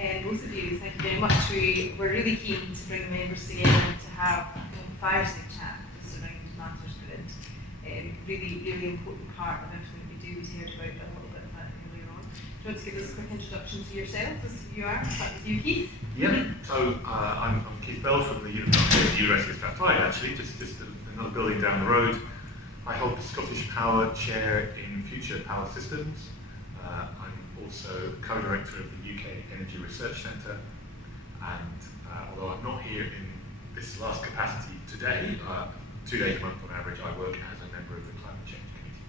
both of you. Thank you very much. We're really keen to bring members together to have a fireside chat just around matters grid. Really important part of everything we do. We heard about a little bit of that earlier on. Do you want to give us a quick introduction to yourself, as you are? Start with you, Keith. Yeah, so I'm Keith Bell from the University of Strathclyde, actually, just another building down the road. I hold the Scottish Power Chair in Future Power Systems. I'm also co-director of the UK Energy Research Centre, and although I'm not here in this last capacity today, 2 days a month on average, I work as a member of the Climate Change Committee.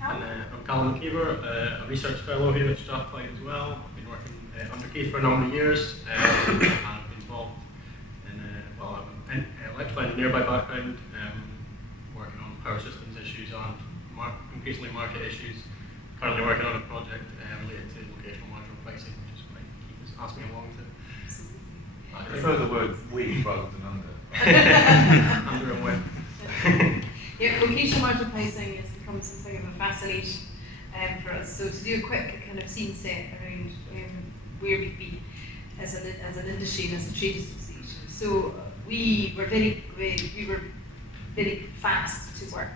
And I'm Callum MacIver, a research fellow here at Strathclyde as well. I've been working under Keith for a number of years, and I've been involved in, well, I'm an electrical engineer by background, working on power systems issues and increasingly market issues. Currently working on a project related to locational marginal pricing, which is why Keith has asked me along to. I prefer the word we rather than under. Under and with. Yeah, locational marginal pricing has become something of a fascination for us. So to do a quick kind of scene set around where we'd be as an industry and as a trade association. So we were very fast to work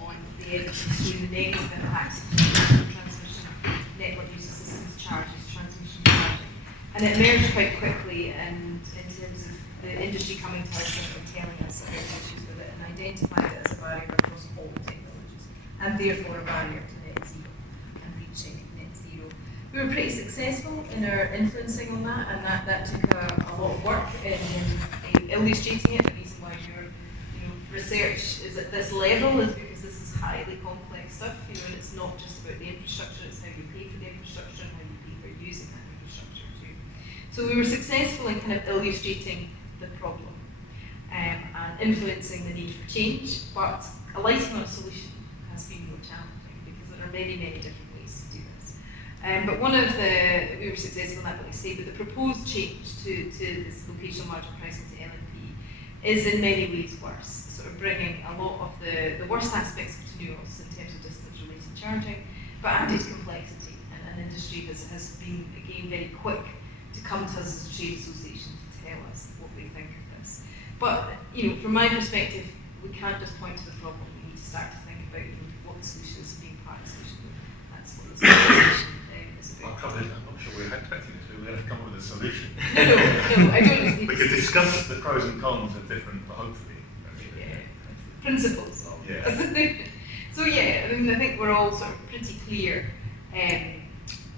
on the evidence to the negative impacts of transmission, network use assistance charges, transmission charging. And it emerged quite quickly, and in terms of the industry coming to us and telling us about issues with it, and identified it as a barrier across all technologies, and therefore a barrier to net zero and reaching net zero. We were pretty successful in our influencing on that, and that took a lot of work in illustrating it. The reason why your research is at this level is because this is highly complex stuff, and it's not just about the infrastructure, it's how you pay for the infrastructure and how you pay for using that infrastructure too. So we were successful in kind of illustrating the problem and influencing the need for change, but alighting on a solution has been more challenging because there are many different ways to do this. But we were successful in that, like I say, but the proposed change to this locational marginal pricing to LNP is in many ways worse, sort of bringing a lot of the worst aspects of TNUoS in terms of distance-related charging, but added complexity, and an industry has been, again, very quick to come to us as a trade association to tell us what they think of this. But, from my perspective, we can't just point to the problem, we need to start to think about what the solution is, being part of the solution. That's what this conversation is about. I'm not sure we're expecting this, we're going to come up with a solution. No, I don't think we could discuss the pros and cons of different, but hopefully. Principles. Yeah. So I think we're all sort of pretty clear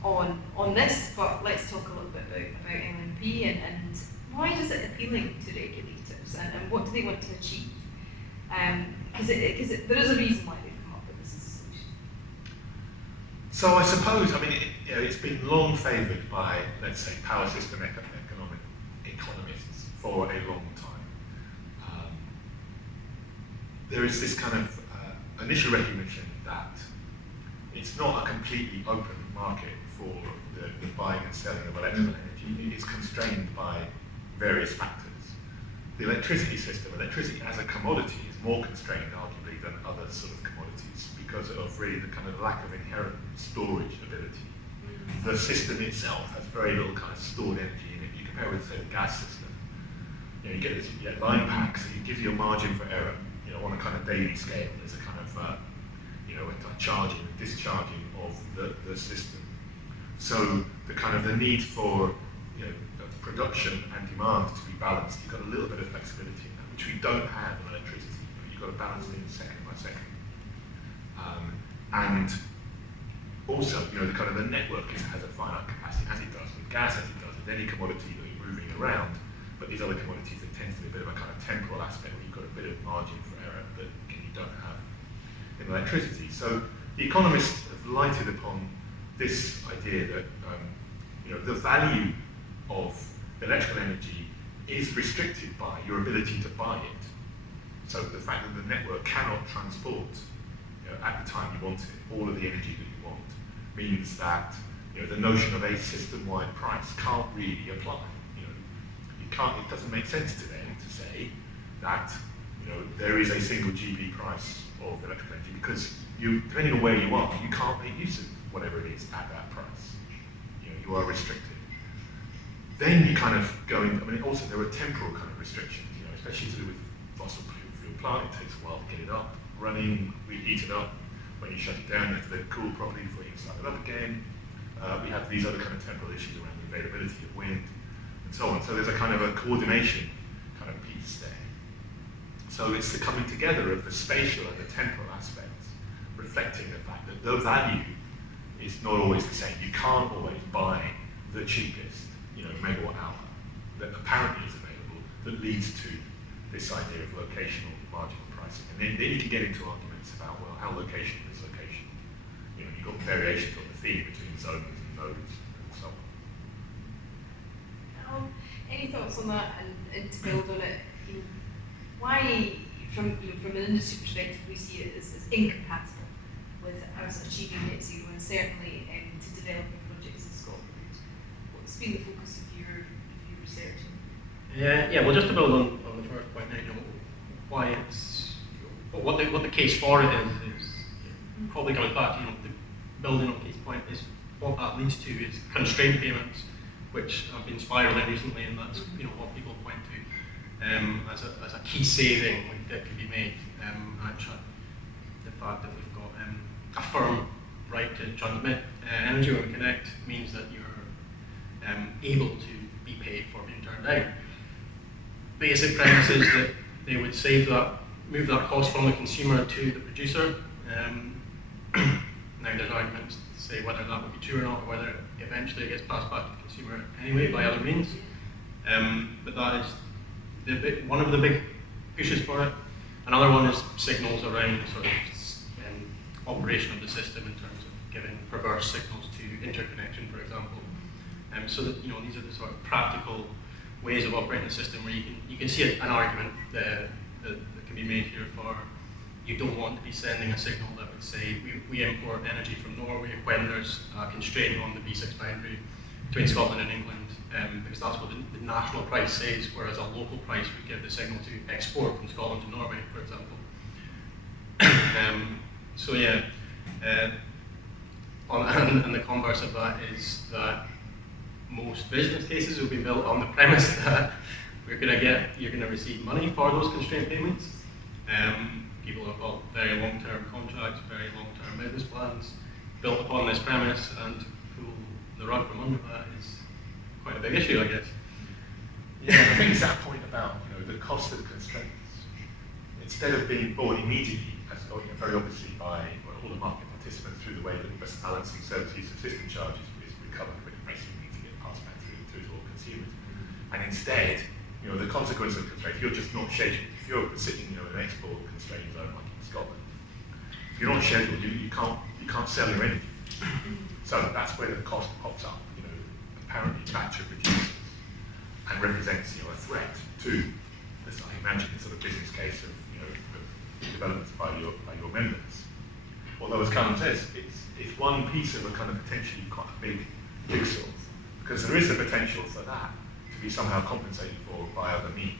on this, but let's talk a little bit about LNP and why is it appealing to regulators and what do they want to achieve? Because there is a reason why they've come up with this as a solution. So I suppose, it's been long favoured by, let's say, power system economists for a long time. There is this kind of initial recognition that it's not a completely open market for the buying and selling of electrical energy. It is constrained by various factors. The electricity system, electricity as a commodity, is more constrained, arguably, than other sort of commodities because of really the kind of lack of inherent storage ability. The system itself has very little kind of stored energy in it. You compare with, say, the gas system. You get line packs, so it gives you a margin for error. On a kind of daily scale, there's a kind of a charging and discharging of the system. So the need for production and demand to be balanced, you've got a little bit of flexibility in that, which we don't have in electricity. You've got to balance things second by second. And also, the network has a finite capacity, as it does with gas, as it does with any commodity that you're moving around. But these other commodities, there tends to be a bit of a kind of temporal aspect where you've got a bit of margin for error that you don't have in electricity. So the economists have lighted upon this idea that the value of electrical energy is restricted by your ability to buy it. So the fact that the network cannot transport at the time you want it all of the energy that you want means that the notion of a system-wide price can't really apply. It doesn't make sense to them to say that there is a single GB price of electrical energy because depending on where you are, you can't make use of whatever it is at that price. You are restricted. then you kind of go in, I mean, also there are temporal kind of restrictions, especially to do with fossil fuel plant. It takes a while to get it up, running, reheat it up. When you shut it down, you have to let it cool properly before you can start it up again. We have these other kind of temporal issues around the availability of wind and so on. So there's a kind of a coordination kind of piece there. So it's the coming together of the spatial and the temporal aspects, reflecting the fact that the value is not always the same. You can't always buy the cheapest, megawatt hour that apparently is available that leads to this idea of locational marginal pricing. And then you can get into arguments about, well, how location is location. You've got variations on the theme between zones and nodes and so on. Any thoughts on that, and to build on it, why, from an industry perspective, we see it as incompatible with us achieving net zero, and certainly to developing projects in Scotland? What's been the focus of your research? Well, just to build on the first point, why it's what the case for it is probably goes back to the building on Kate's point is what that leads to is constraint payments, which have been spiralling recently, and that's what people point to as a key saving that could be made. Actually, the fact that we've got a firm right to transmit energy when we connect means that you're able to be paid for being turned down. Basic premise is that they would move that cost from the consumer to the producer. Now there's arguments to say whether that would be true or not, or whether eventually it gets passed back to the consumer anyway by other means. But that is one of the big pushes for it. Another one is signals around sort of operation of the system in terms of giving perverse signals to interconnection, for example. So that these are the sort of practical ways of operating the system where you can see an argument that can be made here for you don't want to be sending a signal that would say we import energy from Norway when there's a constraint on the B6 boundary between Scotland and England, because that's what the national price says, whereas a local price would give the signal to export from Scotland to Norway, for example. And the converse of that is that most business cases will be built on the premise that you're going to receive money for those constraint payments. People have got very long-term contracts, very long-term business plans built upon this premise, and to pull the rug from under that is quite a big issue, I guess. Yeah, I think it's that point about the cost of the constraints. Instead of being borne immediately, as very obviously by all the market participants through the way that the balancing service use of system charges is recovered, but basically needs to get passed back through to all consumers. And instead, the consequence of constraints, you're just not scheduled. If you're sitting in an export constrained zone like in Scotland, if you're not scheduled, you can't sell your energy. So that's where the cost pops up, apparently back to producers, and represents a threat to this, I imagine, the sort of business case of developments by your members. Although, as Callum says, it's one piece of a kind of potentially quite a big jigsaw, because there is the potential for that to be somehow compensated for by other means.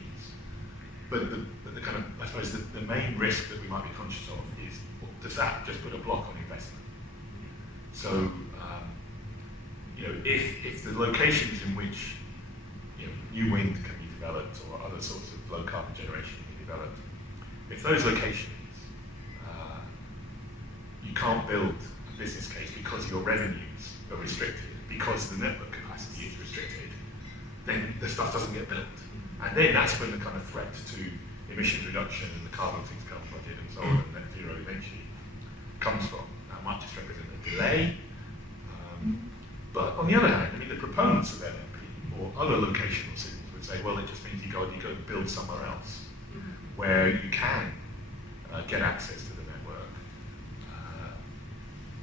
But the kind of, I suppose, the main risk that we might be conscious of is, does that just put a block on investment? So, if the locations in which new wind can be developed or other sorts of low carbon generation can be developed, if those locations you can't build a business case because your revenues are restricted, because the network capacity is restricted, then the stuff doesn't get built. And then that's when the kind of threat to emission reduction and the carbon sinks carbon budget and so on, and net zero eventually comes from. That might just represent a delay. But on the other hand, the proponents of LNP or other locational signals would say, well, it just means you go build somewhere else where you can get access to the network.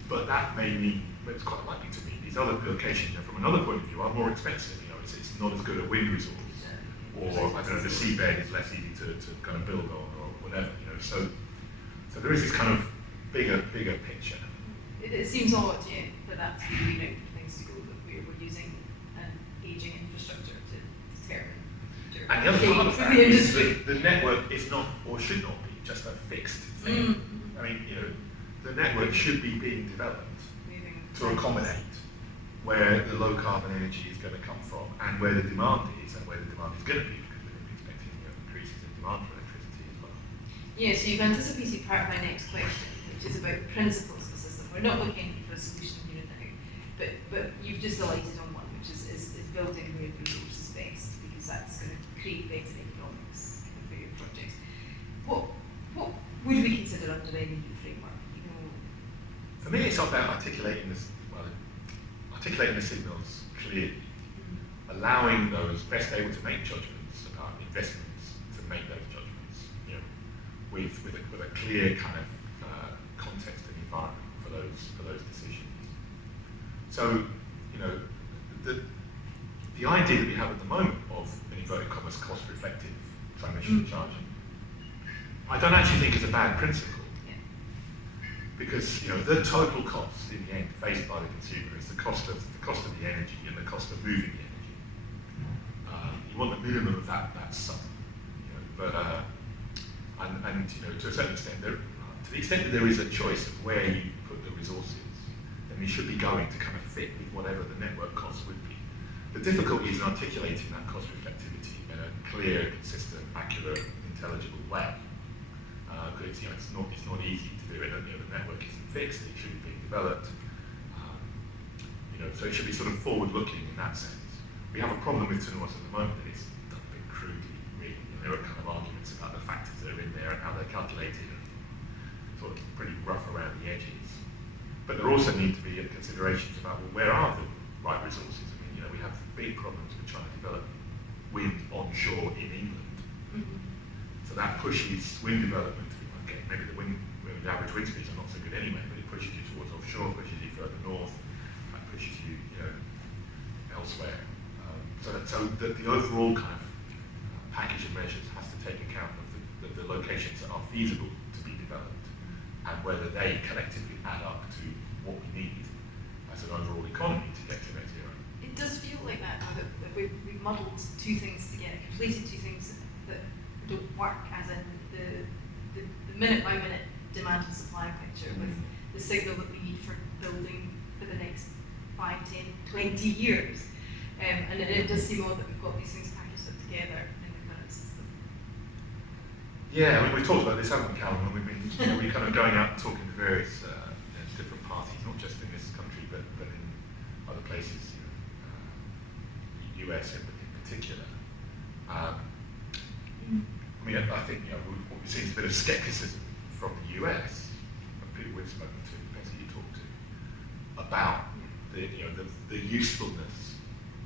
But that may mean, but it's quite likely to mean, these other locations, from another point of view, are more expensive. It's not as good a wind resource, or I don't know, the seabed is less easy to kind of build on, or whatever. So there is this kind of bigger picture. It seems odd, for that to be the route for things to go, that we're using an ageing infrastructure to determine. And the other part of that is that the network is not, or should not be, just a fixed thing. The network should be being developed to accommodate where the low carbon energy is going to come from and where the demand is and where the demand is going to be, because we're going to be expecting increases in demand for electricity as well. Yeah, so you've anticipated part of my next question, which is about the principles of the system. We're not looking for a solution here and now, but you've just alighted on one, which is building where the resource is based, because that's going to create better economics for your projects. What would we consider under any new framework? You know, for me, it's about articulating the signals clearly, allowing those best able to make judgments about investments to make those judgments, with a clear kind of context and environment for those decisions. So, the idea that we have at the moment of an inverted commas cost-reflective transmission charging, I don't actually think is a bad principle. Because the total cost in the end faced by the consumer is the cost of the energy and the cost of moving the energy. You want the minimum of that sum, but to a certain extent, to the extent that there is a choice of where you put the resources, then you should be going to kind of fit with whatever the network cost would be. The difficulty is in articulating that cost reflectivity in a clear, consistent, accurate, intelligible way. Because it's not easy to do it. The network isn't fixed; it should be being developed. So it should be sort of forward-looking in that sense. We have a problem with TNUoS at the moment that it's done a bit crudely, really. There are kind of arguments about the factors that are in there and how they're calculated, and sort of pretty rough around the edges. But there also need to be considerations about, well, where are the right resources? I mean, we have big problems with trying to develop wind onshore in England. So that pushes wind development. Okay, maybe the average wind speeds are not so good anyway, but it pushes you towards offshore, pushes you further north, that pushes you, elsewhere. So the overall kind of package of measures has to take account of the locations that are feasible to be developed and whether they collectively add up to what we need as an overall economy to get to net zero. it does feel like that now that we've muddled two things together, completed two things that don't work, as in the minute by minute demand and supply picture with the signal that we need for building for the next 5, 10, 20 years. And it does seem odd that we've got these things packaged up together in the current system. Yeah, I mean, we've talked about this, haven't we, Callum? And we've been we're kind of going out and talking to various different parties, not just in this country, but in other places, the US in particular. I mean, I think what we've seen is a bit of scepticism from the US, and people we've spoken to, depends who you talk to, about the usefulness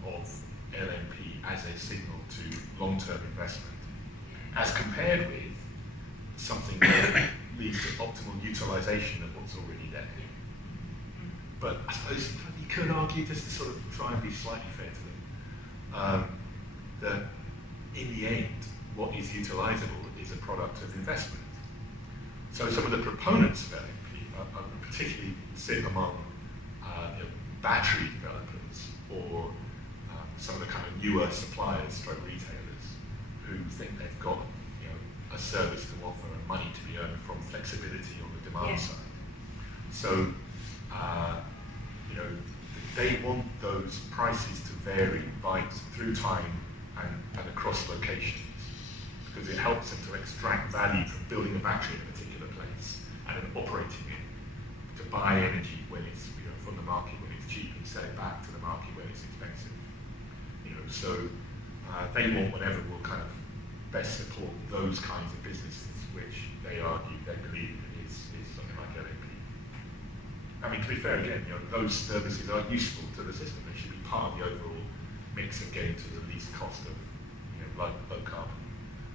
of LNP as a signal to long-term investment, as compared with something that leads to optimal utilisation of what's already there. But I suppose you could argue, just to sort of try and be slightly fair to them, that in the end, what is utilisable is a product of investment. So some of the proponents of LNP particularly sit among battery developers or some of the kind of newer suppliers, stroke retailers, who think they've got a service to offer and money to be earned from flexibility on the demand side. So they want those prices to vary through time and across locations, because it helps them to extract value from building a battery in a particular place and then operating it to buy energy when it's from the market when it's cheap and sell it back to the market when it's expensive. So they want whatever will kind of best support those kinds of businesses, which they argue, they believe is something like LNP. I mean, to be fair, again, those services are useful to the system. They should be part of the overall mix of getting to the least cost of low carbon,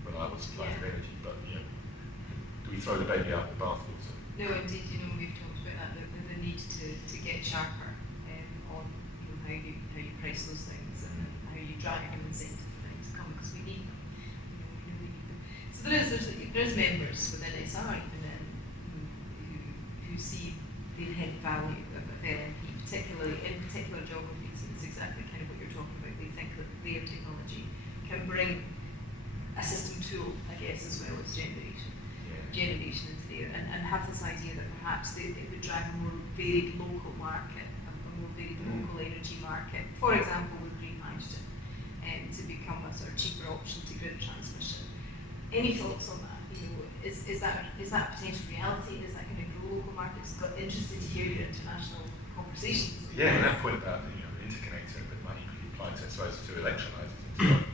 reliable supply of energy. But do we throw the baby out with the bathwater? No, indeed. We've talked about that, the need to get sharper on how you price those things and how you drive an incentive for them to come, because we need them. We really need them. So there's members within SI even then who see the inherent value of LNP, particularly in particular geographies, and it's exactly kind of what you're talking about. They think that their technology can bring a system tool, I guess, as well as generation into there, and have this idea that perhaps they would drive a more varied local market, a know, the local energy market, for example, with green hydrogen, to become a sort of cheaper option to grid transmission. Any thoughts on that? You know, is that a potential reality? Is that going to grow local markets? Got interested to hear your international conversations. Yeah, and that point about interconnector, but might equally apply to, so as to electrolyzers and so on.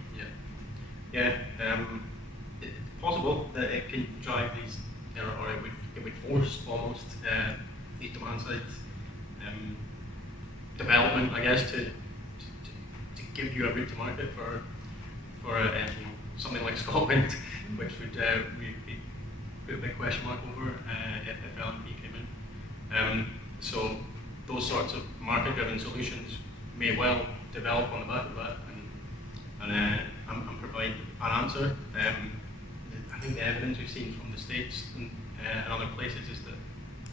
It's possible that it can drive these, or it would force almost these demand side development, I guess, to give you a route to market for something like Scotland, which would be put a big question mark over if LNP came in. So those sorts of market-driven solutions may well develop on the back of that and provide an answer. I think the evidence we've seen from the States and other places is that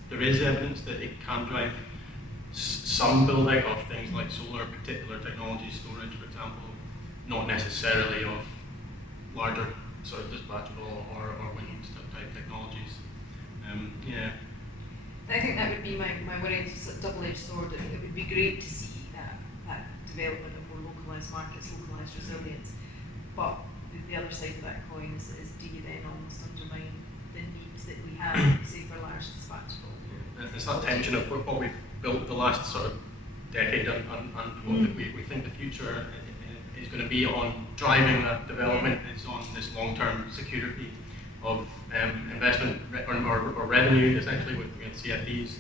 there is evidence that it can drive some build-out of things like solar, particular technology, storage, for example, not necessarily of larger sort of dispatchable or wind type technologies. I think that would be my worry. It's a double-edged sword. It would be great to see that development of more localised markets, localised resilience. But the other side of that coin is do you then almost undermine the needs that we have, say, for large dispatchable? It's that tension of what we've built the last sort of decade and what we think the future is going to be on driving that development. It's on this long-term security of investment or revenue, essentially, with CFDs,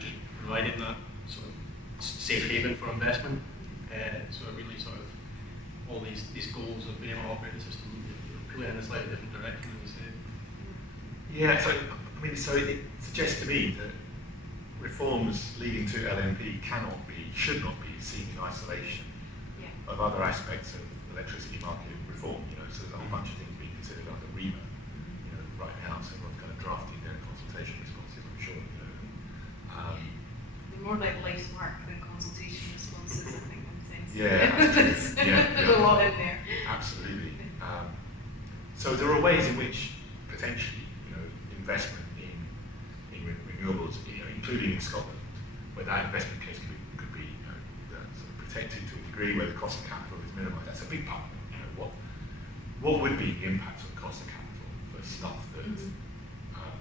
just providing that sort of safe haven for investment. So it really sort of all these goals of being able to operate the system pulling in a slightly different direction, as you say. Yeah, so it suggests to me that reforms leading to LNP should not be seen in isolation of other aspects of electricity market reform. So there's a whole bunch of things being considered under REMA, right now. So everyone's kind of drafting their consultation responses, I'm sure. They're more like life's work than consultation responses, I think, in sense. Yeah, There's a lot in there. Absolutely. So there are ways in which potentially, investment in renewables, including in Scotland, where that investment case could be sort of protected to a degree, where the cost of capital is minimised. That's a big part. What would be the impact on cost of capital for stuff that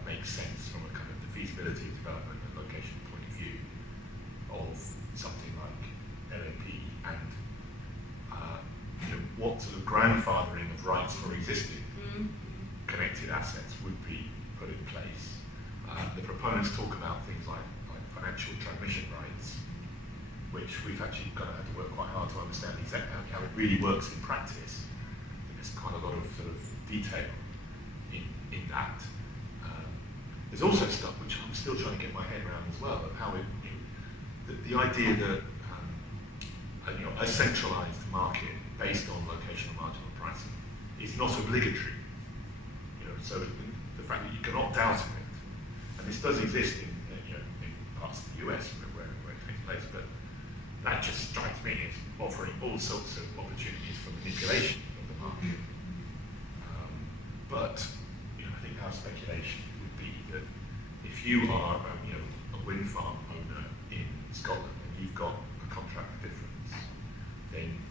makes sense from a kind of the feasibility of development and location point of view of something like LNP, and what sort of grandfathering of rights for existing connected assets would be put in place. The proponents talk about things like financial transmission rights, which we've actually had to work quite hard to understand exactly how it really works in practice. There's quite a lot of sort of detail in that. There's also stuff which I'm still trying to get my head around as well, of how the idea that a centralised market based on locational marginal pricing is not obligatory. So the fact that you can opt out of it, and this does exist in parts of the US where it takes place, but that just strikes me as offering all sorts of opportunities for manipulation of the market. But I think our speculation would be that if you are a wind farm owner in Scotland and you've got a contract for difference, then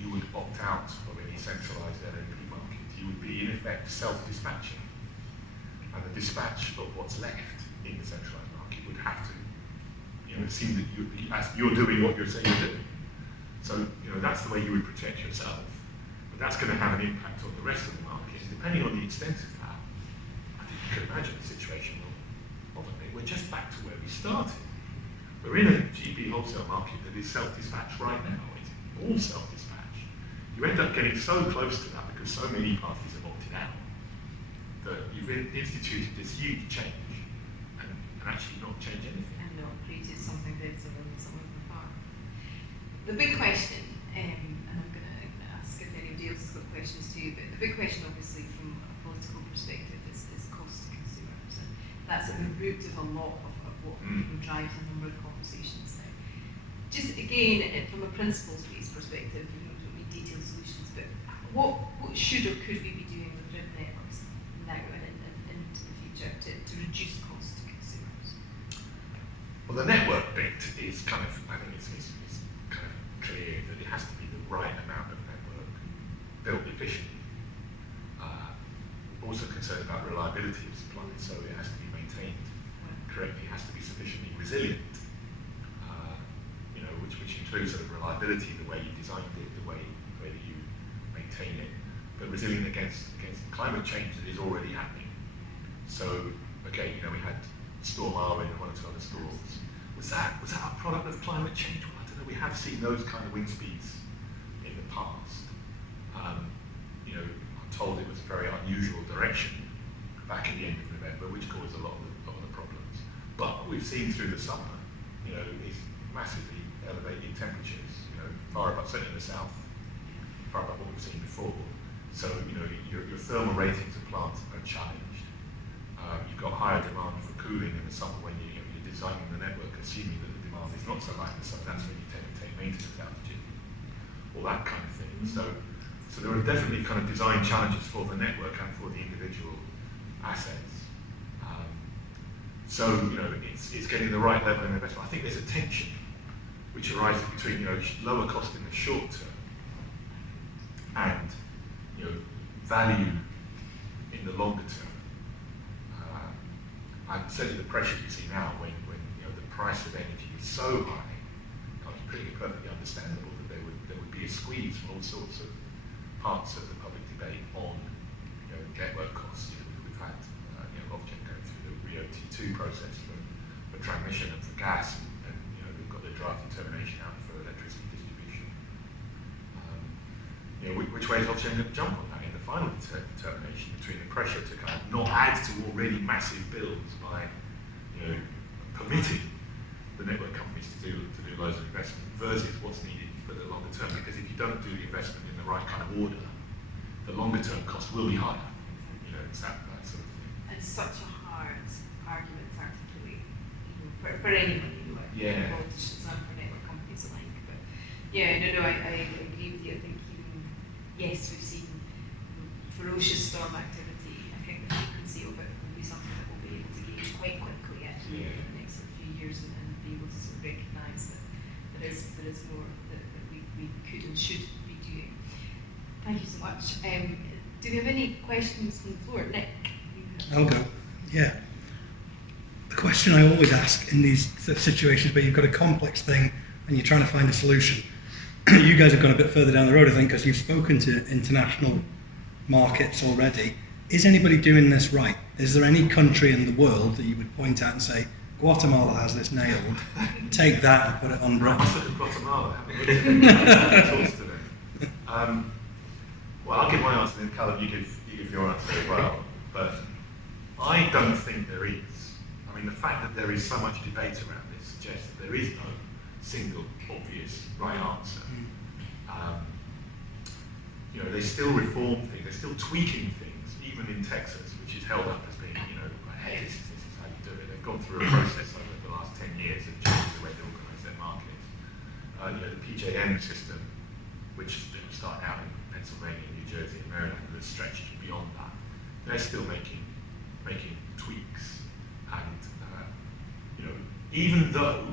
you would opt out of any centralised LNP market. You would be in effect self-dispatching, and the dispatch of what's left in the centralised market would have to seem that you're doing what you're saying you're doing. So that's the way you would protect yourself, but that's going to have an impact on the rest of the market. Depending on the extent of that, I think you can imagine the situation we're just back to where we started. We're in a GB wholesale market that is self-dispatch right now. It's all self-dispatch. You end up getting so close to that because so many parties have opted out that you've instituted this huge change and actually not change anything. And not created something better than someone before. The big question, and I'm going to ask if anybody else has got questions too, but the big question obviously from a political perspective is cost to consumers. And that's at the root of a lot of what drives a number of conversations now. Just again, from a principles-based perspective, we don't need detailed solutions, but what should or could we be doing with grid networks now and into the future to reduce costs to consumers? Well, the network conflict is kind of, I think it's kind of clear that it has to be the right amount of network built efficiently. Also concerned about reliability of supply, so it has to be maintained correctly, it has to be sufficiently resilient, which includes sort of reliability, the way you designed it, the way that you maintain it, but resilient against climate change that is already happening. So, okay, we had Storm Arwen and one or two other storms. Was that a product of climate change? Well, I don't know. We have seen those kind of wind speeds in the past. I'm told it was a very unusual direction back at the end of November, which caused a lot of the problems. But what we've seen through the summer, is massively elevated temperatures. Far above, certainly in the south, far above what we've seen before. So, your thermal ratings of plants are challenged. You've got higher demand for cooling in the summer when you're designing the network, assuming that the demand is not so high in the summer. That's when you tend to take maintenance outages, all that kind of thing. So there are definitely kind of design challenges for the network and for the individual assets. It's getting the right level of investment. I think there's a tension which arises between lower cost in the short term and value in the longer term. And certainly the pressure you see now when the price of energy is so high, it's pretty perfectly understandable that there would be a squeeze from all sorts of parts of the public debate on network costs. We've had Ofgem going through the RIIO-T2 process for transmission and for gas, and we've got the draft determination out for electricity distribution. Which way is Ofgem going to jump on that in the final determination between the pressure to kind of not add to already massive bills by permitting the network companies to do loads of investment versus what's needed for the longer term? Because if you don't do the investment in the right kind of order, the longer term cost will be higher. It's that sort of thing. And such a hard argument to articulate, for anybody, politicians and for network companies alike. But I agree with you. I think yes, we've seen ferocious storm activity. I think the frequency of it will be something that we'll be able to gauge quite quickly actually in the next few years and be able to sort of recognise that there is more that we could and should be doing. Thank you so much. Do we have any questions from the floor? Nick? I'll go. Yeah. The question I always ask in these situations where you've got a complex thing and you're trying to find a solution, you guys have gone a bit further down the road, I think, because you've spoken to international markets already. Is anybody doing this right? Is there any country in the world that you would point out and say, Guatemala has this nailed, take that and put it on I brand? must look at Guatemala, haven't I? Talks to them. Well, I'll give my answer, then Callum, you give your answer as well. But I don't think there is. I mean, the fact that there is so much debate around this suggests that there is no single obvious right answer. They still reform things, they're still tweaking things, even in Texas, which is held up as being, hey, this is how you do it. They've gone through a process over the last 10 years of changing the way they organise their markets. The PJM system, which started out in Pennsylvania, New Jersey, and Maryland, and has stretched beyond that. They're still making tweaks, and even though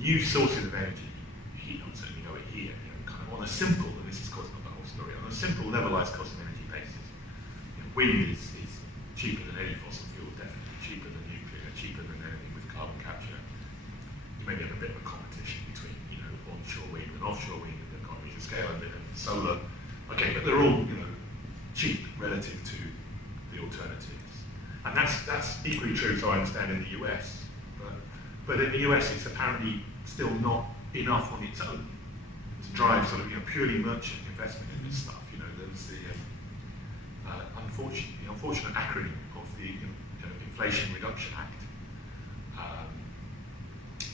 new sources of energy, heat, I'm certainly know it here, kind of on a simple, and this is of course not the whole story, on a simple levelized cost of energy basis, wind is cheaper than any fossil fuel, definitely cheaper than nuclear, cheaper than anything with carbon capture. You maybe have a bit of a competition between onshore wind and offshore wind in the economies of scale, and solar. Okay, but they're all cheap relative to the alternatives, and that's equally true, so I understand, in the US. But in the US, it's apparently still not enough on its own to drive sort of purely merchant investment in this stuff. There's the unfortunate acronym of the Inflation Reduction Act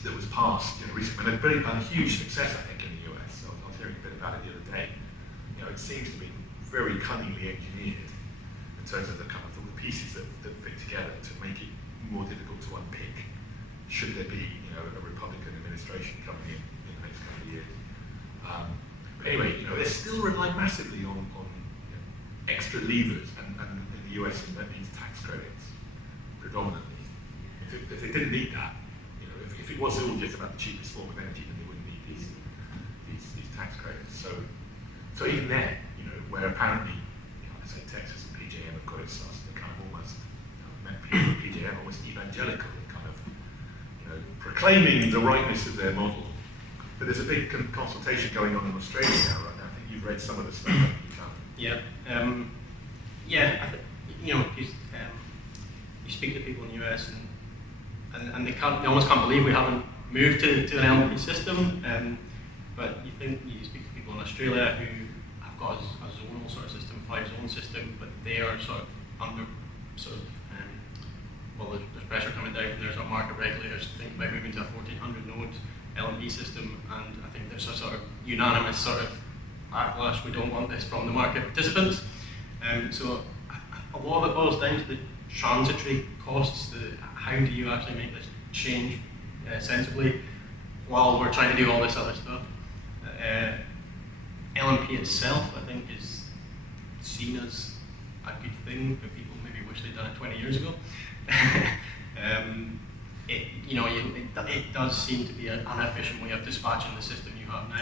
that was passed recently, and it's been a huge success, I think, in the US. So I was hearing a bit about it the other day. It seems to be very cunningly engineered in terms of the kind of all the pieces that fit together to make it more difficult to unpick should there be a Republican administration coming in the next couple of years. But anyway, they're still relying massively on extra levers, and in the US that means tax credits predominantly. If they didn't need that, if it was all just about the cheapest form of energy, then they wouldn't need these tax credits. So even there, you know, where apparently, you know, I say Texas and PJM have got it started to kind of almost, PJM almost evangelical, kind of, you know, proclaiming the rightness of their model. But there's a big consultation going on in Australia now, right now. I think you've read some of the stuff, haven't you, Callum? Yeah. I think, you know, you speak to people in the US and they almost can't believe we haven't moved to an LNP system. But you speak to people in Australia who have got a zonal sort of system, 5-zone system, but they are sort of under there's pressure coming down from their sort of market regulators to think about moving to a 1400 node LNP system, and I think there's a sort of unanimous sort of backlash. We don't want this from the market participants. So a lot of it boils down to the transitory costs. How do you actually make this change sensibly while we're trying to do all this other stuff? LNP itself, I think, is seen as a good thing, but people maybe wish they'd done it 20 years ago. It does seem to be an inefficient way of dispatching the system you have now.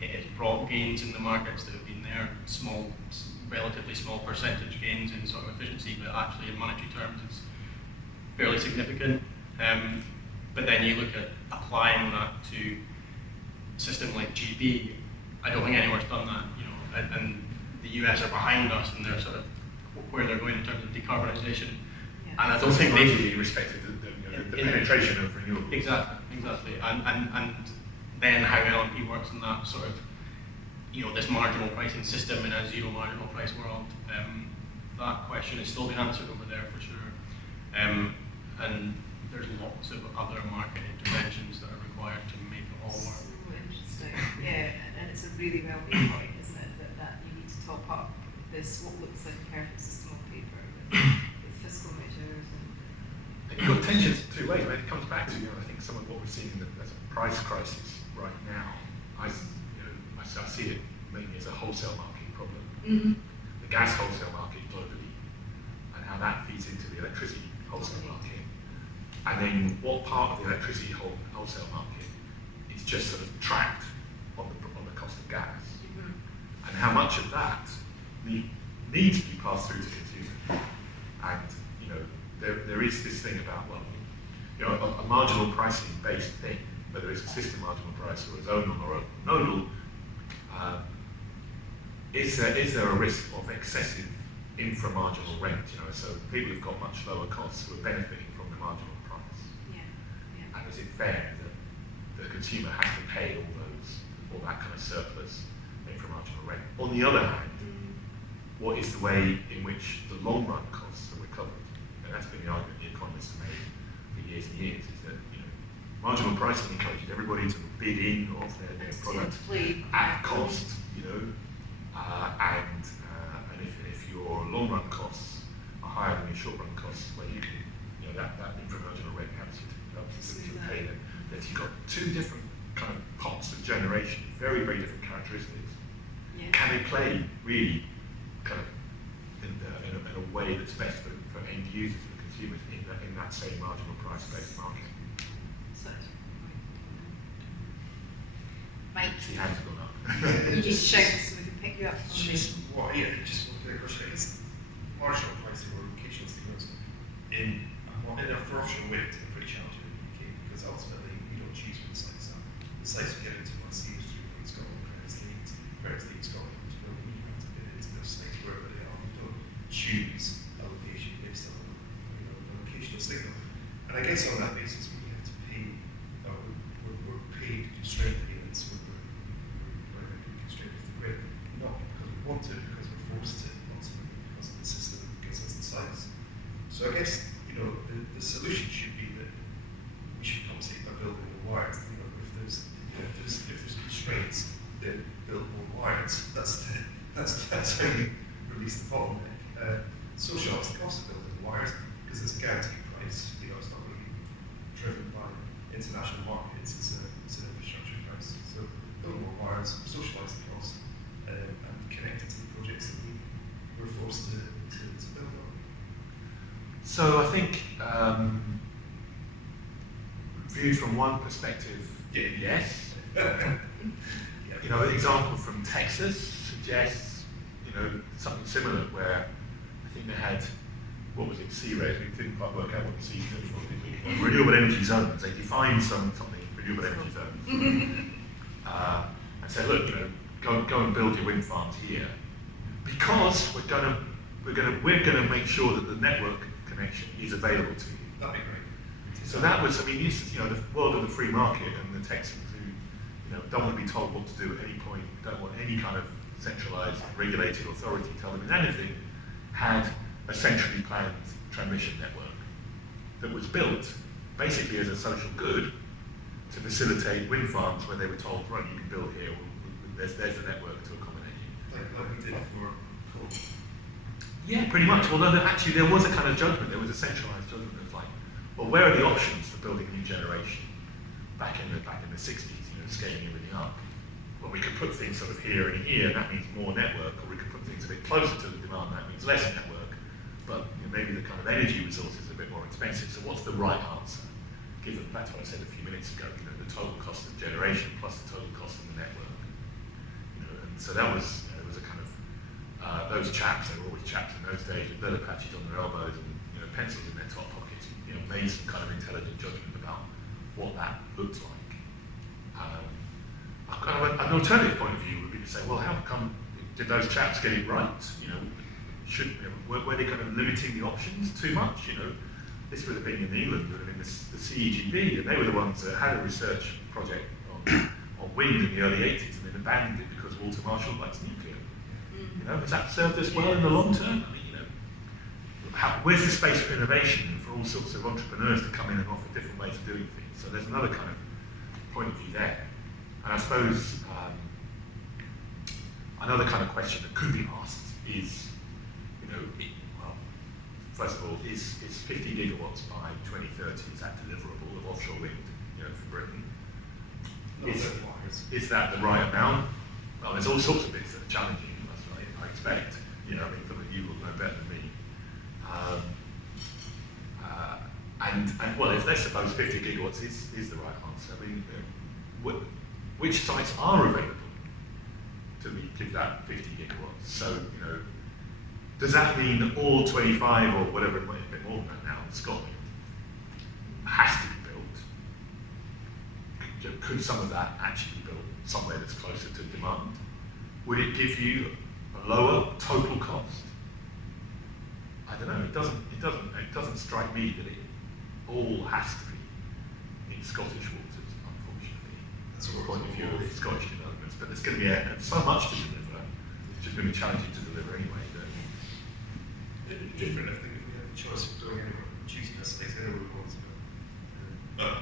It has brought gains in the markets that have been there, relatively small percentage gains in sort of efficiency, but actually in monetary terms it's fairly significant. But then you look at applying that to a system like GB. I don't think anywhere's done that, you know, and the US are behind us and they're sort of where they're going in terms of decarbonisation. Yeah. And I don't think they've respected the penetration of renewables. Exactly. And then how LNP works in that sort of, you know, this marginal pricing system in a zero marginal price world. That question is still being answered over there for sure. And there's lots of other market interventions that are required to make it all work. So interesting. Yeah, and it's a really well-made point, isn't it, that you need to top up this what looks like a perfect system on paper with fiscal measures And you've got tensions two ways. When it comes back to, you know, I think some of what we're seeing as a price crisis right now, I see it mainly as a wholesale market problem. Mm-hmm. The gas wholesale market globally, and how that feeds into the electricity wholesale market. And then what part of the electricity wholesale market is just sort of tracked on the cost of gas. Mm-hmm. And how much of that needs to be passed through to consumers. And, you know, there is this thing about, well, you know, a marginal pricing based thing, whether it's a system marginal price or a zonal or a nodal, is there a risk of excessive infra-marginal rent? You know, so people who've got much lower costs who are benefiting from the marginal price. Yeah. And is it fair that the consumer has to pay all that kind of surplus infra-marginal rent? On the other hand, what is the way in which the long-run costs are recovered? And that's been the argument the economists have made for years and years, is that, you know, marginal pricing encourages everybody to bid in of their product at cost, you know, and if your long-run costs are higher than your short-run costs, well, you can, you know, that infra-marginal rate helps you to pay them. That you've got two different kind of pots of generation, very, very different characteristics. Yeah. Can they play really kind of in a way that's best for end users and consumers in that same marginal price-based market? Mike, Your hands gone up. you just shout so we can pick you up on this. Just one very question is marginal pricing or occasional signals in a fractional way is pretty challenging in the UK because ultimately we don't choose where the sites are. The sites we get into once through in Scotland, Credits League Scotland, you know, we have to get into those sites wherever they are. We don't choose a location based on an occasional signal. And I guess on that basis we have to pay, we're paid constraint payments, we're constrained with the grid, not because we want to, because we're forced to, ultimately because of the system that gives us the sites. So I guess, you know, the solution should be that we should compensate by building more wires. You know, if there's constraints, then build more wires. That's how you release the bottleneck. Socialise the cost of building the wires because it's a guaranteed price. You know, it's not really driven by international markets. It's an infrastructure price. So build more wires, socialise the cost, and connect it to the projects that we're forced to build on. So I think viewed from one perspective, yes. You know, an example from Texas suggests, you know, something similar where I think they had, what was it, C-RED, we didn't quite work out what the C stood for, did we? Renewable energy zones. They defined something, renewable energy zones. And said, look, you know, go and build your wind farms here, because we're gonna make sure that the network connection is available to you. That'd be great. So that was, I mean, this is, you know, the world of the free market, and the Texans who, you know, don't want to be told what to do at any point, don't want any kind of centralised regulated authority telling them anything, had a centrally planned transmission network that was built basically as a social good to facilitate wind farms where they were told, right, you can build here, there's the network to accommodate you. Like we did for coal. Yeah, pretty much. Although actually there was a kind of judgment, there was a centralised judgment of like, well, where are the options for building new generation back in the 60s, you know, scaling everything up? Well, we could put things sort of here and here, and that means more network, or we could put things a bit closer to the demand, that means less network, but you know, maybe the kind of energy resources are a bit more expensive. So what's the right answer? Given, that's what I said a few minutes ago, you know, the total cost of generation plus the total cost of the network. You know, and so that was, you know, there was a kind of, those chaps, they were always chaps in those days, with leather patches on their elbows and, you know, pencils in their top pockets, you know, made some kind of intelligent judgment about what that looked like. Kind of an alternative point of view would be to say, well, how come did those chaps get it right? You know, were they kind of limiting the options too much? You know, this would have been in England, would have been the CEGB, and they were the ones that had a research project on wind in the early 80s and then abandoned it because Walter Marshall likes nuclear. You know, has that served us well in the long term? I mean, you know, where's the space for innovation for all sorts of entrepreneurs to come in and offer different ways of doing things? So there's another kind of point of view there. And I suppose another kind of question that could be asked is, you know, well, first of all, is 50 gigawatts by 2030, is that deliverable of offshore wind, you know, for Britain? Is that the right amount? Well, there's all sorts of bits that are challenging, I expect. You know, I mean, you will know better than me. And well, let's suppose 50 gigawatts is the right answer. I mean, which sites are available to give that 50 gigawatts? So, you know, does that mean all 25 or whatever, it might be a bit more than that now in Scotland has to be built? Could some of that actually be built somewhere that's closer to demand? Would it give you a lower total cost? I don't know. It doesn't strike me that it all has to be in Scottish waters, unfortunately. That's the point of view of Scottish developments. But there's going to be so much to deliver. It's just going to be challenging to deliver anyway. It'd be different, I think, if we had the choice of going anywhere, choosing a state anywhere we want to go. But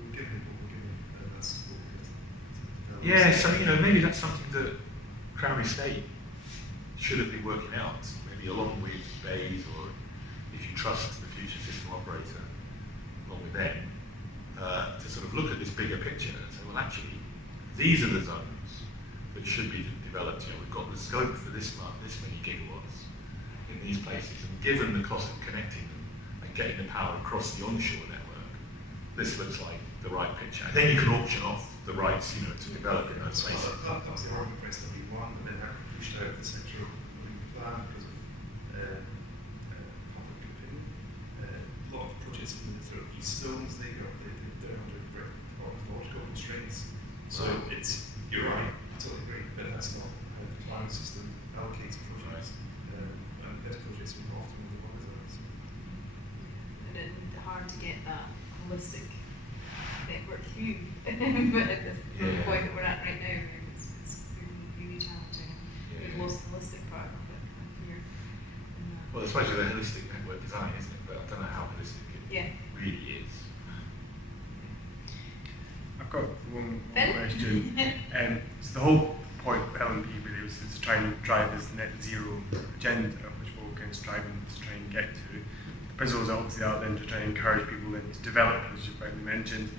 we're given what we're given, and that's what we're going to develop. Yeah, so, you know, maybe that's something that Crown Estate should have been working out, maybe along with BEIS, or if you trust the future system operator, along with them, to sort of look at this bigger picture and say, well, actually, these are the zones that should be developed. You know, we've got the scope for this many gigawatts in these places, and given the cost of connecting them and getting the power across the onshore network, this looks like the right picture. And then you can auction off the rights, you know, to develop in those places. That was the argument for SW1, and then that pushed out the central plan because of public opinion. A lot of projects in the sort of east zones, they're under ecological constraints. So you're right, I totally agree, but that's not how the planning system allocates projects. And best projects are often in the water zones. And it's hard to get that holistic network view. But at the point that we're at right now, it's really challenging. We've lost the holistic part of it here. Well, especially the holistic network design, isn't it? But I don't know how holistic it really is. I've got one Ben? question. So the whole point of LNP really was to try and drive this net zero agenda, which we're all kind of striving to try and get to. The principles obviously are then to try and encourage people then to develop, as you've rightly mentioned,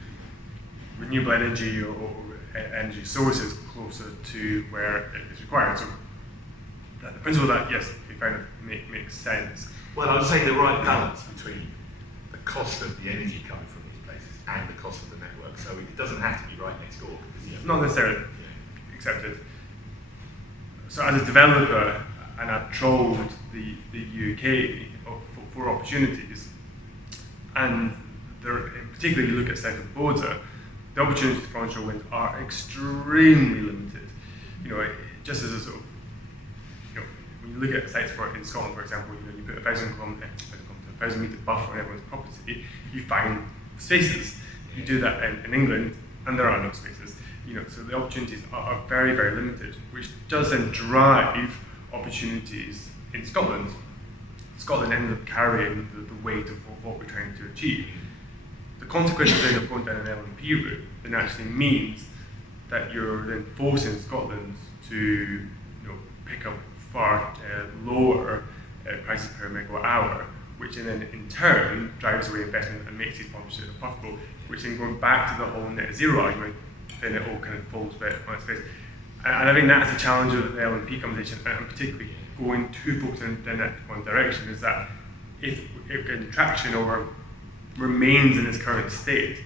renewable energy or energy sources closer to where it is required. So the principle that, yes, it kind of makes sense. Well, I would say the right balance between the cost of the energy coming from these places and the cost so it doesn't have to be right next door. Because, Not necessarily yeah. accepted. So as a developer, and I've trawled the UK for opportunities, and there, particularly you look at south of the border, the opportunities for onshore wind are extremely limited. You know, just as a sort of, you know, when you look at sites for in Scotland, for example, you know, you put a 1,000 metre buffer on everyone's property, you find spaces. You do that in England, and there are no spaces. You know, so the opportunities are very, very limited, which does then drive opportunities in Scotland. Scotland ends up carrying the weight of what we're trying to achieve. The consequences then of going down an LNP route then actually means that you're then forcing Scotland to, you know, pick up far lower prices per megawatt hour, which then in turn drives away investment and makes these partnerships possible, which then going back to the whole net zero argument, then it all kind of falls back on its face. And I think that's the challenge of the LNP conversation, and particularly going too focused in that one direction, is that if getting traction or remains in its current state,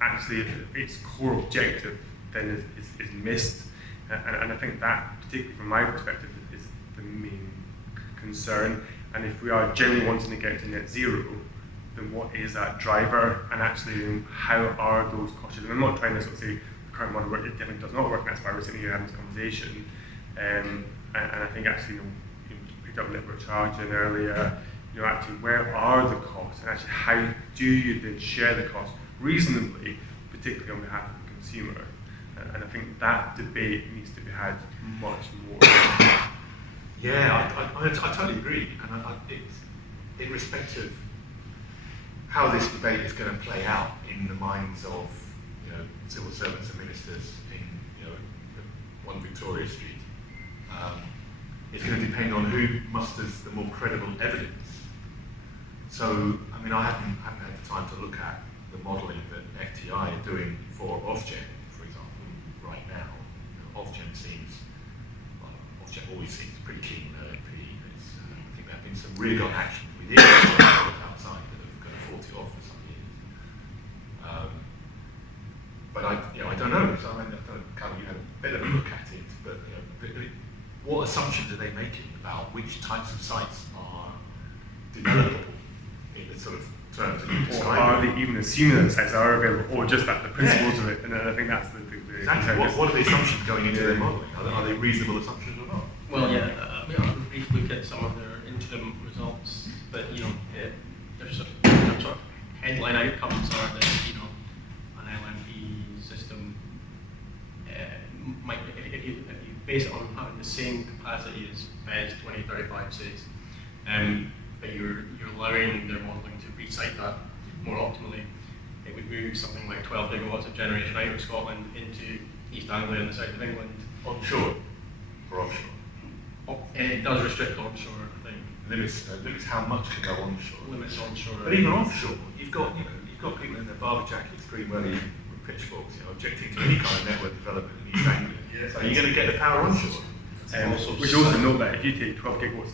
actually its core objective then is missed. And I think that, particularly from my perspective, is the main concern. And if we are genuinely wanting to get to net zero, then what is that driver? And actually, how are those costs? And I'm not trying to sort of say the current model works, it definitely does not work, and that's why we're sitting here having this conversation. And I think actually, you picked up network charging earlier, you know, actually where are the costs, and actually how do you then share the costs reasonably, particularly on behalf of the consumer? And I think that debate needs to be had much more. Yeah, I totally agree, and it's in respect of how this debate is going to play out in the minds of, you know, civil servants and ministers in, you know, 1 Victoria Street. It's going to depend on who musters the more credible evidence. So, I mean, I haven't had the time to look at the modelling that FTI are doing for Ofgem, for example, right now. You know, Ofgem always seems pretty keen on LNP. I think there have been some really good actions within outside that have kind of fought it off for some years. But I don't know. So I mean, Callum, you had a bit of a look at it, but you know, what assumptions are they making about which types of sites are developable in the sort of terms that you Or described? are they even assuming that sites are available, or just that the principles of it? And I think that's the Exactly. What are the assumptions going into their modelling? Are they reasonable assumptions or not? Well, yeah, I mean, I'll briefly look at some of their interim results, but, you know, their sort of headline outcomes are that, you know, an LNP system might, if you base it on having the same capacity as BES 2035 says, but you're allowing their modelling to recite that more optimally, it would move something like 12 gigawatts of generation out of Scotland into East Anglia and the south of England. Onshore or offshore? It does restrict onshore, I think. Limits how much can go onshore. Limits onshore. But even offshore, you've got people in their barber jackets, green wellies, with pitchforks, you know, objecting to any kind of network development in East Anglia. Yes. So you're going to get the power onshore. Which also note that if you take 12 gigawatts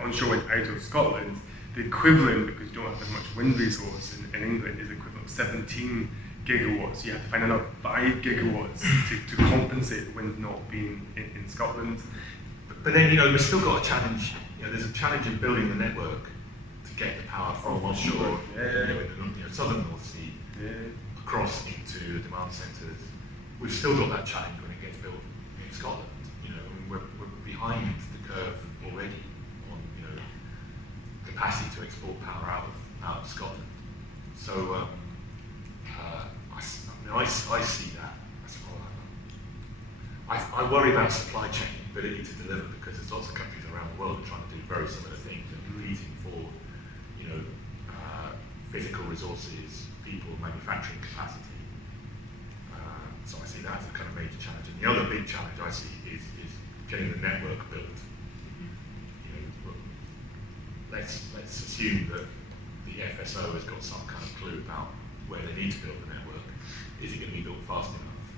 onshore wind out of Scotland, the equivalent, because you don't have as much wind resource in England, is equivalent of 17 gigawatts. You have to find another 5 gigawatts to compensate the wind not being in Scotland. But then, you know, we've still got a challenge. You know, there's a challenge in building the network to get the power from offshore, you know, in the southern North Sea, across into the demand centres. We've still got that challenge when it gets built in Scotland. You know, I mean, we're behind the curve already on, you know, capacity to export power out of Scotland. So I see that. I worry about supply chain ability to deliver, because there's lots of countries around the world that are trying to do very similar things and competing for, you know, physical resources, people, manufacturing capacity. So I see that as a kind of major challenge. And the other big challenge I see is getting the network built. You know, let's assume that the FSO has got some kind of clue about where they need to build the network. Is it going to be built fast enough,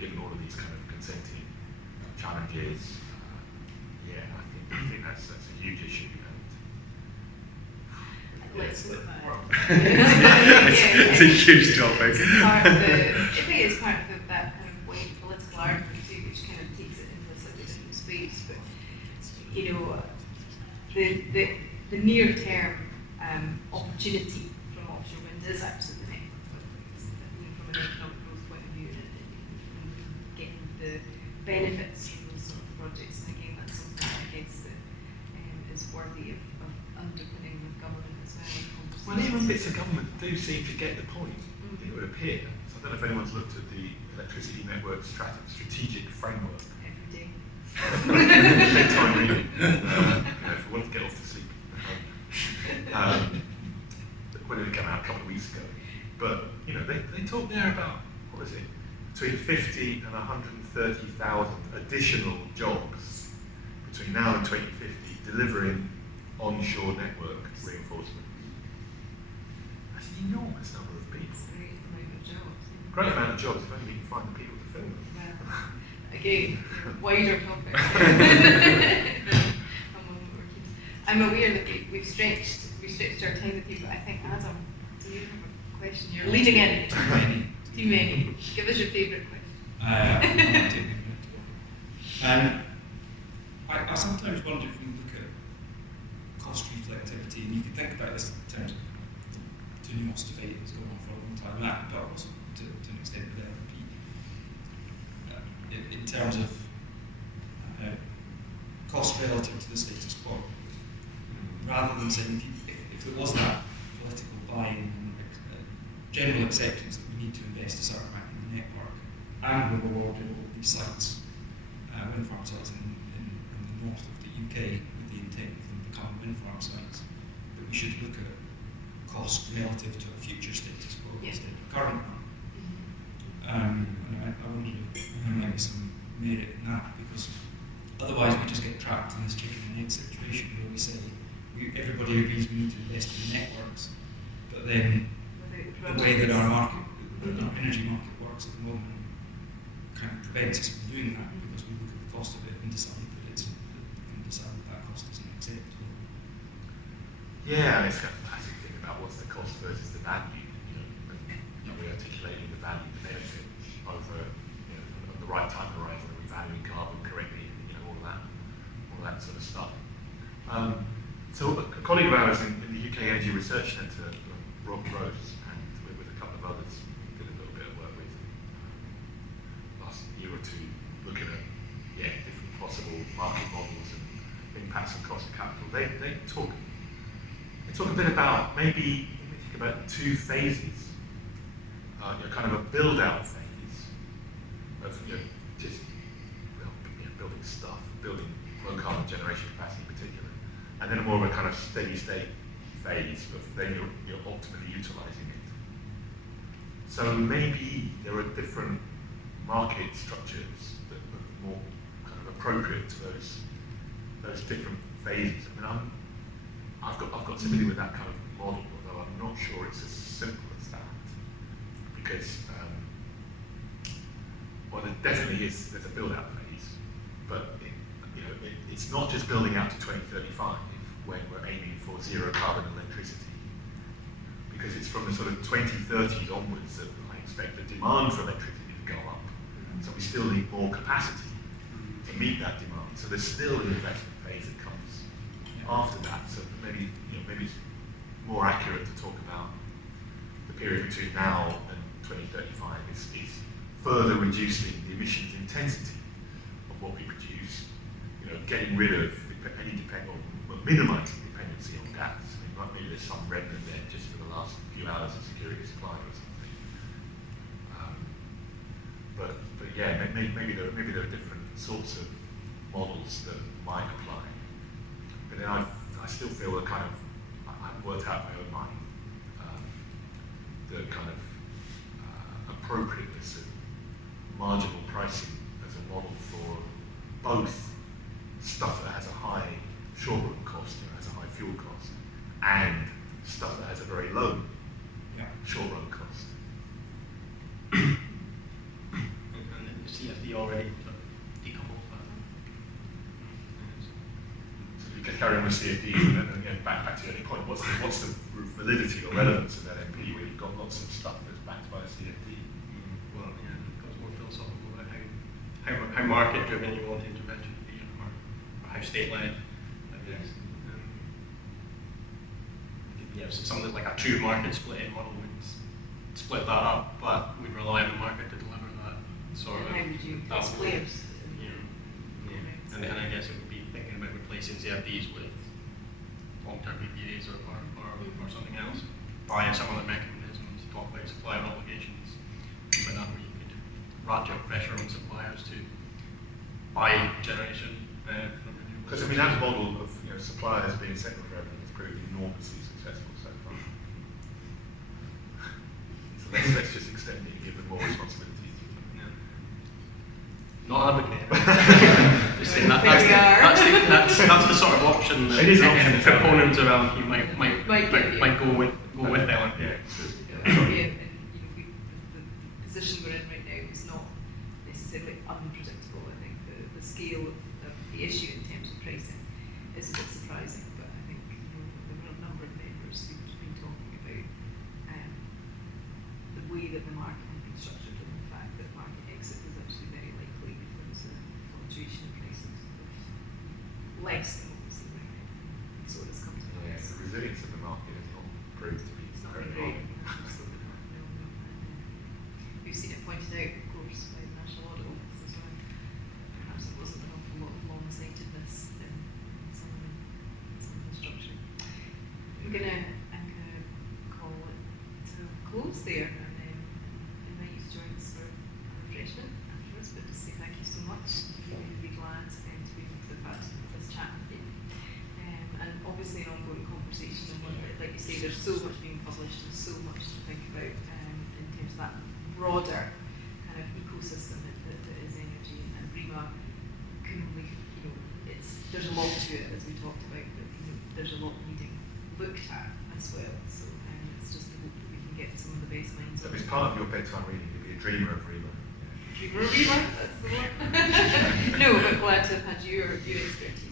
given all of these kind of consenting challenges? I think that's a huge issue. And let's look at It's a huge topic. part of the, I think it's part of that kind of wide political argument too, which kind of takes it into a slightly different space. But you know, the near term opportunity from offshore wind is absolutely excellent. You know, from an economic growth point of view, and getting the benefits from those sort of projects. And again, that's something I guess that is worthy of underpinning with government as well. Well, even bits of government do seem to get the point, it would appear. So I don't know if anyone's looked at the electricity network strategic framework. Every day. Bedtime reading, if we want to get off to sleep. When did it come out? A couple of weeks ago. But, you know, they talk there about, what is it, between 50 and 130,000 additional jobs between now and 2050 delivering onshore network reinforcement. That's an enormous number of people. It's a great amount of jobs. Great amount of jobs if only you can find the people to fill them. Well, again, wider topic. I'm aware that we've stretched our time with you, but I think, Adam, do you have a question? You're leading in. Too many. Too many. Give us your favourite question. I sometimes wonder if we look at cost reflectivity, and you can think about this in terms of the NUMOS debate that's going on for a long time, Mack, but also to an extent with LNP, in terms of cost relative to the status quo, rather than saying if there was that political buy-in and general acceptance that we need to invest a certain amount in the network, and we're awarded all of these sites, wind farm sites in the north of the UK with the intent of them becoming wind farm sites, that we should look at cost relative to a future status quo instead of current one. And I wonder if there might be some merit in that, because otherwise we just get trapped in this chicken and egg situation where we say everybody agrees we need to invest in networks, but then the way that our energy market works at the moment kind of prevents us from doing that, because we look at the cost of it and decide that cost isn't acceptable. Yeah, and it's kind of a classic thing about what's the cost versus the value. And we're articulating the value, the benefit over on the right time horizon, are we valuing carbon correctly, all that sort of stuff. So a colleague of ours in the UK Energy Research Centre, Rob Rose, and with a couple of others, did a little bit of work with last year or two, looking at different possible market models and impacts on cost of capital. They talk a bit about maybe think about two phases, kind of a build-out phase of just building stuff, building low carbon generation capacity in particular. And then more of a kind of steady state phase of then you're ultimately utilising it. So maybe there are different market structures that are more kind of appropriate to those different phases. I mean, I've got sympathy with that kind of model, although I'm not sure it's as simple as that. Because there definitely is, there's a build-out phase, but it's not just building out to 2035 when we're aiming for zero carbon electricity, because it's from the sort of 2030s onwards that I expect the demand for electricity to go up. So we still need more capacity to meet that demand. So there's still an investment phase that comes after that. So maybe it's more accurate to talk about the period between now and 2035 is further reducing the emissions intensity of what we produce. Getting rid of any minimizing dependency on gas. Maybe there's some remnant there just for the last few hours of security supply or something. But maybe there are different sorts of models that might apply. But then I still feel that I've worked out in my own mind the kind of appropriateness of marginal pricing as a model for both stuff that has a high short-run cost, has a high fuel cost, and stuff that has a very low short-run cost. And the CFD already decoupled that. So you get carry on with CFDs, and then again, back to the early point, what's the validity or relevance of that MP when you've got lots of stuff that's backed by a CFD? Well, yeah, it becomes more philosophical about how market-driven you want intervention to be, or how state-led, I guess. Yeah, so something like a true market splitting model would split that up, but we'd rely on the market to deliver that sort of. How would you that fix would- players? Yeah. And then I guess it would be thinking about replacing CFDs with long-term PPAs or something else, via some other mechanisms, talk about supplier obligations, things like that, where you could ratchet pressure on suppliers to buy generation from renewables. Because I mean, that model of suppliers being second for everything has proved enormously successful so far. So let's just extend it and give them more responsibilities. Yeah. Not advocating. Just saying that's the sort of option that It is an option. proponents around you might go with Ellen. Yeah. The position we're in right now is not necessarily unpredictable. I think the scale of the issue in terms of pricing is a bit surprising, but I think there are a number of members who've been talking about the way that the market has been structured and the fact that market exit is actually very likely if there was a fluctuation in prices. Less than what we see right now. So it's come to Yeah, pass. the resilience of the market has not proved to be It's not very been great. high. Absolutely not. No. We've seen it pointed out, of course, by the National Audit Office as well. Perhaps it wasn't an awful lot of long-sightedness in some of the structure. I'm gonna call it to a close there and then invite you to join us for a refreshment afterwards, but to say thank you so much. We'd be glad to be able to have this chat with you. And obviously an ongoing conversation, and like you say, there's so much being published and so much to think about in terms of that broader kind of ecosystem that is energy, and REMA can only, there's a lot to it as we talked about, but there's a lot needing looked at as well, so it's just the hope that we can get some of the best minds. So if it's part of your bedtime reading, you'd be a dreamer of REMA. Dreamer of REMA, that's the one. No, but glad to have had your expertise